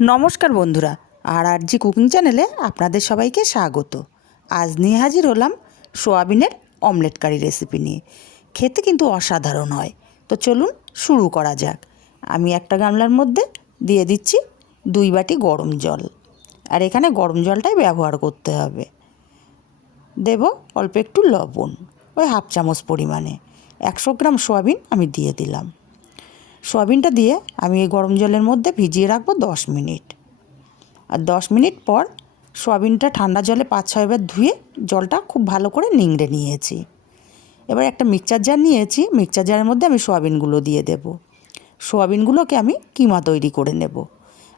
নমস্কার বন্ধুরা, আর জি কুকিং চ্যানেলে আপনাদের সবাইকে স্বাগত। আজ নিয়ে হাজির হলাম সোয়াবিনের অমলেট কারি রেসিপি নিয়ে। খেতে কিন্তু অসাধারণ হয়। তো চলুন শুরু করা যাক। আমি একটা গামলার মধ্যে দিয়ে দিচ্ছি 2 বাটি গরম জল, আর এখানে গরম জলটাই ব্যবহার করতে হবে। দেব অল্প একটু লবণ, ওই হাফ চামচ পরিমাণে। 100 গ্রাম সোয়াবিন আমি দিয়ে দিলাম। সোয়াবিনটা দিয়ে আমি এই গরম জলের মধ্যে ভিজিয়ে রাখবো 10 মিনিট। আর 10 মিনিট পর সোয়াবিনটা ঠান্ডা জলে 5-6 বার ধুয়ে জলটা খুব ভালো করে নিংড়ে নিয়েছি। এবার একটা মিক্সচার জার নিয়েছি, মিক্সচার জারের মধ্যে আমি সোয়াবিনগুলো দিয়ে দেব। সোয়াবিনগুলোকে আমি কিমা তৈরি করে নেব।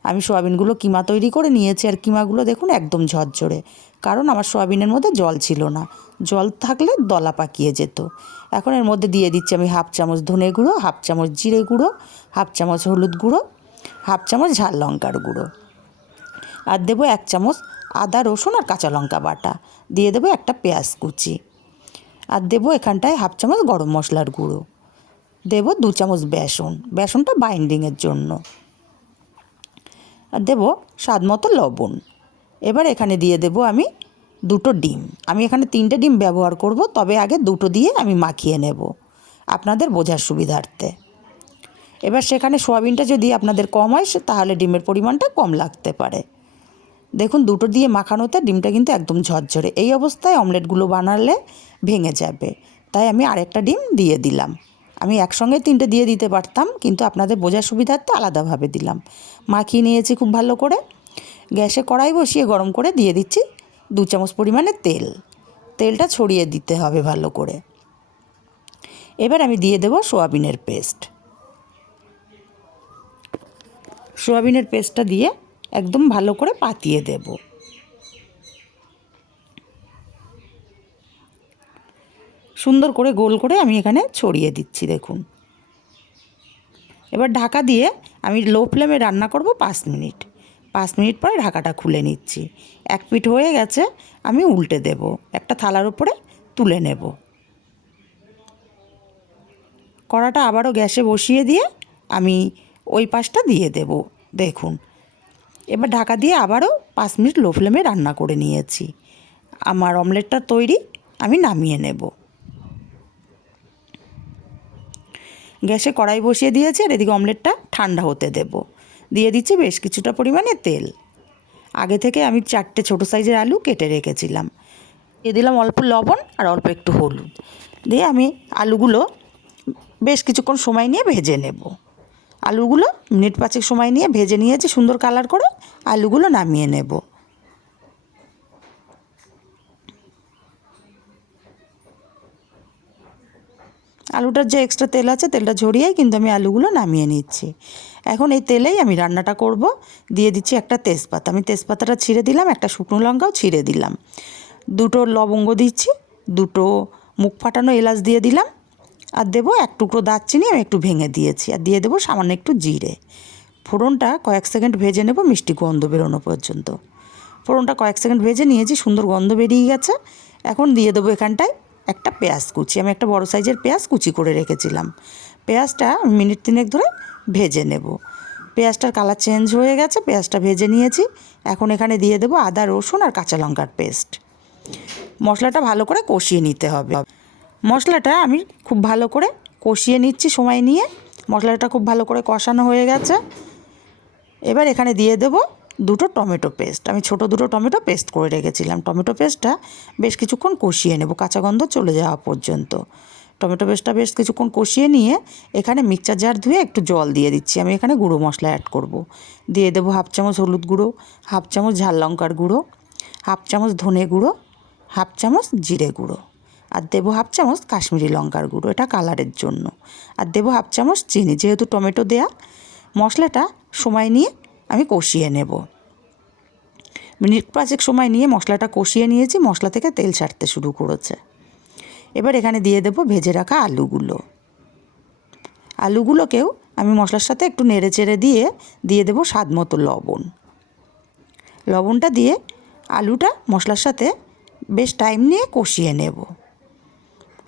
আমি সোয়াবিনগুলো কিমা তৈরি করে নিয়েছি, আর কিমাগুলো দেখুন একদম ঝরঝরে, কারণ আমার সোয়াবিনের মধ্যে জল ছিল না। জল থাকলে দলা পাকিয়ে যেত। এখন এর মধ্যে দিয়ে দিচ্ছি আমি হাফ চামচ ধনে গুঁড়ো, হাফ চামচ জিরে গুঁড়ো, হাফ চামচ হলুদ গুঁড়ো, হাফ চামচ ঝাল লঙ্কার গুঁড়ো, আর দেবো 1 চামচ আদা রসুন আর কাঁচা লঙ্কা বাটা, দিয়ে দেবো একটা পেঁয়াজ কুচি, আর দেবো এখানটায় হাফ চামচ গরম মশলার গুঁড়ো, দেবো 2 চামচ বেসন, বেসনটা বাইন্ডিংয়ের জন্য, আর দেবো স্বাদ মতো লবণ। এবার এখানে দিয়ে দেবো আমি 2টো ডিম। আমি এখানে 3টে ডিম ব্যবহার করব, তবে আগে 2টো দিয়ে আমি মাখিয়ে নেব আপনাদের বোঝার সুবিধার্থে। এবার সেখানে সোয়াবিনটা যদি আপনাদের কম হয় তাহলে ডিমের পরিমাণটা কম লাগতে পারে। দেখুন 2টো দিয়ে মাখানোতে ডিমটা কিন্তু একদম ঝরঝরে। এই অবস্থায় অমলেটগুলো বানালে ভেঙে যাবে, তাই আমি আরেকটা ডিম দিয়ে দিলাম। আমি একসঙ্গে 3টে দিয়ে দিতে পারতাম, কিন্তু আপনাদের বোঝার সুবিধার্থে আলাদাভাবে দিলাম। মাখিয়ে নিয়েছি খুব ভালো করে। গ্যাসে কড়াই বসিয়ে গরম করে দিয়ে দিচ্ছি 2 চামচ পরিমাণে তেল। তেলটা ছড়িয়ে দিতে হবে ভালো করে। এবার আমি দিয়ে দেব সোয়াবিনের পেস্ট। সোয়াবিনের পেস্টটা দিয়ে একদম ভালো করে পাতিয়ে দেব। সুন্দর করে গোল করে আমি এখানে ছড়িয়ে দিচ্ছি দেখুন। এবার ঢাকা দিয়ে আমি লো ফ্লেমে রান্না করব 5 মিনিট। 5 মিনিট পরে ঢাকাটা খুলে নিচ্ছি। এক পিঠ হয়ে গেছে, আমি উল্টে দেব। একটা থালার উপরে তুলে নেব। কড়াটা আবারও গ্যাসে বসিয়ে দিয়ে আমি ওই পাশটা দিয়ে দেব দেখুন। এবার ঢাকা দিয়ে আবারও 5 মিনিট লো ফ্লেমে রান্না করে নিয়েছি। আমার অমলেটটা তৈরি, আমি নামিয়ে নেব। গ্যাসে কড়াই বসিয়ে দিয়েছি, আর এদিকে অমলেটটা ঠান্ডা হতে দেব। দিয়ে দিচ্ছি বেশ কিছুটা পরিমাণে তেল। আগে থেকে আমি 4টে ছোটো সাইজের আলু কেটে রেখেছিলাম। দিয়ে দিলাম অল্প লবণ আর অল্প একটু হলুদ, দিয়ে আমি আলুগুলো বেশ কিছুক্ষণ সময় নিয়ে ভেজে নেব। আলুগুলো মিনিট 5 সময় নিয়ে ভেজে নিয়েছি সুন্দর কালার করে। আলুগুলো নামিয়ে নেব। আলুটার যে এক্সট্রা তেল আছে তেলটা ঝরিয়েই কিন্তু আমি আলুগুলো নামিয়ে নিচ্ছি। এখন এই তেলেই আমি রান্নাটা করব। দিয়ে দিচ্ছি একটা তেজপাতা, আমি তেজপাতাটা ছিঁড়ে দিলাম, একটা শুকনো লঙ্কাও ছিঁড়ে দিলাম, 2টো লবঙ্গ দিচ্ছি, 2টো মুখ ফাটানো এলাচ দিয়ে দিলাম, আর দেবো 1 টুকরো দারচিনি আমি একটু ভেঙে দিয়েছি, আর দিয়ে দেবো সামান্য একটু জিরে। ফোড়নটা কয়েক সেকেন্ড ভেজে নেব মিষ্টি গন্ধ বেরোনো পর্যন্ত। ফোড়নটা কয়েক সেকেন্ড ভেজে নিয়েছি, সুন্দর গন্ধ বেরিয়ে গেছে। এখন দিয়ে দেবো এখানটায় একটা পেঁয়াজ কুচি। আমি একটা বড় সাইজের পেঁয়াজ কুচি করে রেখেছিলাম। পেঁয়াজটা মিনিট 3 ধরে ভেজে নেব। পেঁয়াজটার কালার চেঞ্জ হয়ে গেছে, পেঁয়াজটা ভেজে নিয়েছি। এখন এখানে দিয়ে দেবো আদা রসুন আর কাঁচা লঙ্কার পেস্ট। মশলাটা ভালো করে কষিয়ে নিতে হবে। মশলাটা আমি খুব ভালো করে কষিয়ে নিচ্ছি সময় নিয়ে। মশলাটা খুব ভালো করে কষানো হয়ে গেছে। এবার এখানে দিয়ে দেবো 2টো টমেটো পেস্ট। আমি ছোটো 2টো টমেটো পেস্ট করে রেখেছিলাম। টমেটো পেস্টটা বেশ কিছুক্ষণ কষিয়ে নেব, কাঁচা গন্ধ চলে যাওয়া পর্যন্ত। টমেটো পেস্টটা বেশ কিছুক্ষণ কষিয়ে নিয়ে এখানে মিক্সচার জার ধুয়ে একটু জল দিয়ে দিচ্ছি। আমি এখানে গুঁড়ো মশলা অ্যাড করব। দিয়ে দেবো হাফ চামচ হলুদ গুঁড়ো, হাফ চামচ ঝাল লঙ্কার গুঁড়ো, হাফ চামচ ধনে গুঁড়ো, হাফ চামচ জিরে গুঁড়ো, আর দেবো হাফ চামচ কাশ্মীরি লঙ্কার গুঁড়ো, এটা কালারের জন্য, আর দেবো হাফ চামচ চিনি। যেহেতু টমেটো দেয়া, মশলাটা সময় নিয়ে আমি কষিয়ে নেব। মিনিট 5 সময় নিয়ে মশলাটা কষিয়ে নিয়েছি। মশলা থেকে তেল ছাড়তে শুরু করেছে। এবার এখানে দিয়ে দেবো ভেজে রাখা আলুগুলো। আলুগুলোকেও আমি মশলার সাথে একটু নেড়ে চেড়ে দিয়ে দেবো স্বাদ মতো লবণ। লবণটা দিয়ে আলুটা মশলার সাথে বেশ টাইম নিয়ে কষিয়ে নেব।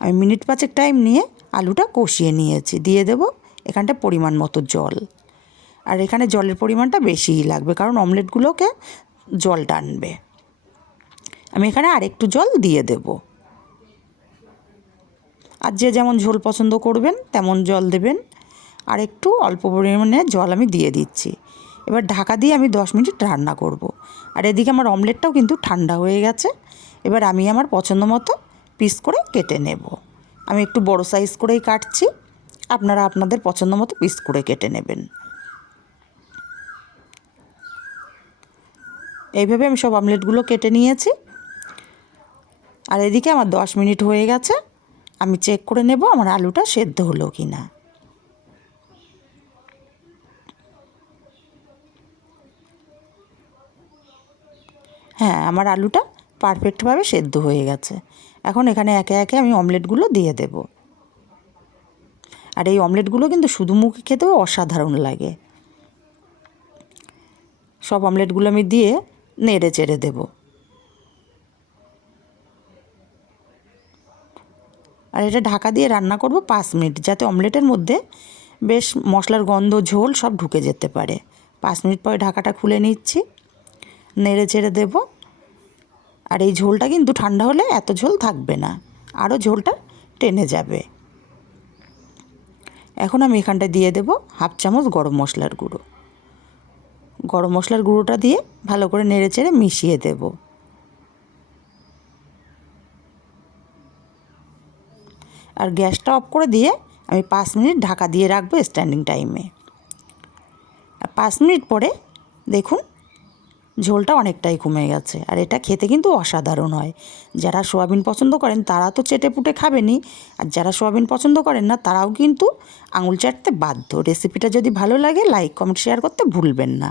আমি মিনিট 5 টাইম নিয়ে আলুটা কষিয়ে নিয়েছি। দিয়ে দেবো এখানটা পরিমাণ মতো জল। আর এখানে জলের পরিমাণটা বেশিই লাগবে, কারণ অমলেটগুলোকে জল টানবে। আমি এখানে আরেকটু জল দিয়ে দেব। আর যে যেমন ঝোল পছন্দ করবেন তেমন জল দেবেন। আর একটু অল্প পরিমাণে জল আমি দিয়ে দিচ্ছি। এবার ঢাকা দিয়ে আমি 10 মিনিট রান্না করব। আর এদিকে আমার অমলেটটাও কিন্তু ঠান্ডা হয়ে গেছে। এবার আমি আমার পছন্দ মতো পিস করে কেটে নেব। আমি একটু বড় সাইজ করেই কাটছি, আপনারা আপনাদের পছন্দ মতো পিস করে কেটে নেবেন। এইভাবে আমি সব অমলেটগুলো কেটে নিয়েছি। আর এদিকে আমার 10 মিনিট হয়ে গেছে। আমি চেক করে নেব আমার আলুটা সেদ্ধ হলো কি না। হ্যাঁ, আমার আলুটা পারফেক্টভাবে সেদ্ধ হয়ে গেছে। এখন এখানে একে একে আমি অমলেটগুলো দিয়ে দেব। আর এই অমলেটগুলো কিন্তু শুধু মুখে খেতেও অসাধারণ লাগে। সব অমলেটগুলো আমি দিয়ে নেড়ে চেড়ে দেব। আর এটা ঢাকা দিয়ে রান্না করব 5 মিনিট, যাতে অমলেটের মধ্যে বেশ মশলার গন্ধ ঝোল সব ঢুকে যেতে পারে। 5 মিনিট পরে ঢাকাটা খুলে নিচ্ছি, নেড়ে চেড়ে দেব। আর এই ঝোলটা কিন্তু ঠান্ডা হলে এত ঝোল থাকবে না, আরও ঝোলটা টেনে যাবে। এখন আমি এখানটায় দিয়ে দেব 1/2 চামচ গরম মশলার গুঁড়ো। গরম মশলার গুঁড়োটা দিয়ে ভালো করে নেড়ে চেড়ে মিশিয়ে দেব। আর গ্যাসটা অফ করে দিয়ে আমি 5 মিনিট ঢাকা দিয়ে রাখবো স্ট্যান্ডিং টাইমে। আর 5 মিনিট পরে দেখুন ঝোলটা অনেকটাই কমে গেছে। আর এটা খেতে কিন্তু অসাধারণ হয়। যারা সোয়াবিন পছন্দ করেন তারা তো চেটেপুটে খাবেনই, আর যারা সোয়াবিন পছন্দ করেন না তারাও কিন্তু আঙুল চাটতে বাধ্য। রেসিপিটা যদি ভালো লাগে লাইক কমেন্ট শেয়ার করতে ভুলবেন না।